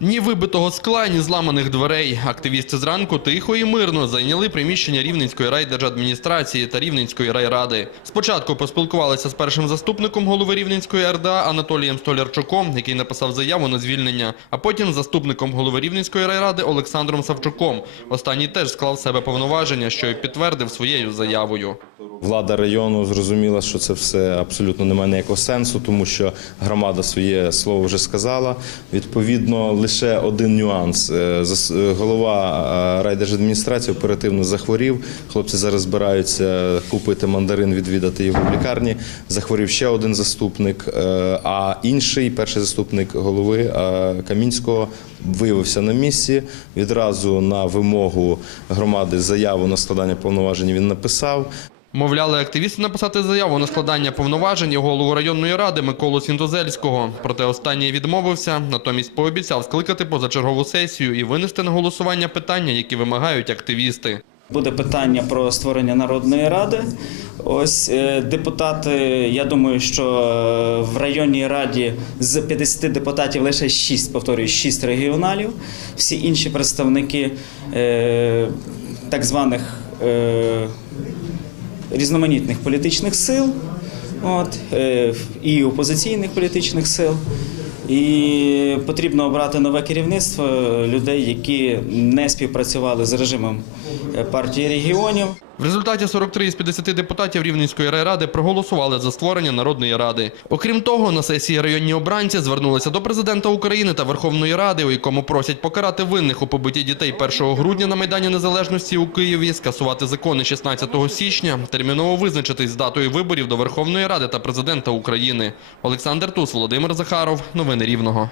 Ні вибитого скла, ні зламаних дверей. Активісти зранку тихо і мирно зайняли приміщення Рівненської райдержадміністрації та Рівненської райради. Спочатку поспілкувалися з першим заступником голови Рівненської РДА Анатолієм Столярчуком, який написав заяву на звільнення, а потім заступником голови Рівненської райради Олександром Савчуком. Останній теж склав себе повноваження, що й підтвердив своєю заявою. Влада району зрозуміла, що це все абсолютно не має ніякого сенсу, тому що громада своє слово вже сказала. Відповідно, лише один нюанс. Е, е, Голова е, райдержадміністрації оперативно захворів. Хлопці зараз збираються купити мандарин, відвідати його в лікарні. Захворів ще один заступник, а інший, перший заступник голови Камінського, виявився на місці. Відразу на вимогу громади заяву на складання повноважень він написав. Мовляли активісти написати заяву на складання повноважень голову районної ради Миколу Сінтозельського. Проте останній відмовився, натомість пообіцяв скликати позачергову сесію і винести на голосування питання, які вимагають активісти. Буде питання про створення народної ради. Ось е, депутати. Я думаю, що е, в районній раді з 50 депутатів лише 6, повторюю, 6 регіоналів. Всі інші представники е, так званих різноманітних політичних сил, от, е, і опозиційних політичних сил. І потрібно обрати нове керівництво людей, які не співпрацювали з режимом е, партії регіонів. В результаті 43 із 50 депутатів Рівненської райради проголосували за створення Народної ради. Окрім того, на сесії районні обранці звернулися до президента України та Верховної Ради, у якому просять покарати винних у побитті дітей 1 грудня на Майдані Незалежності у Києві, скасувати закони 16 січня, терміново визначитись з датою виборів до Верховної Ради та президента України. Олександр Тус, Володимир Захаров. Новини Рівного.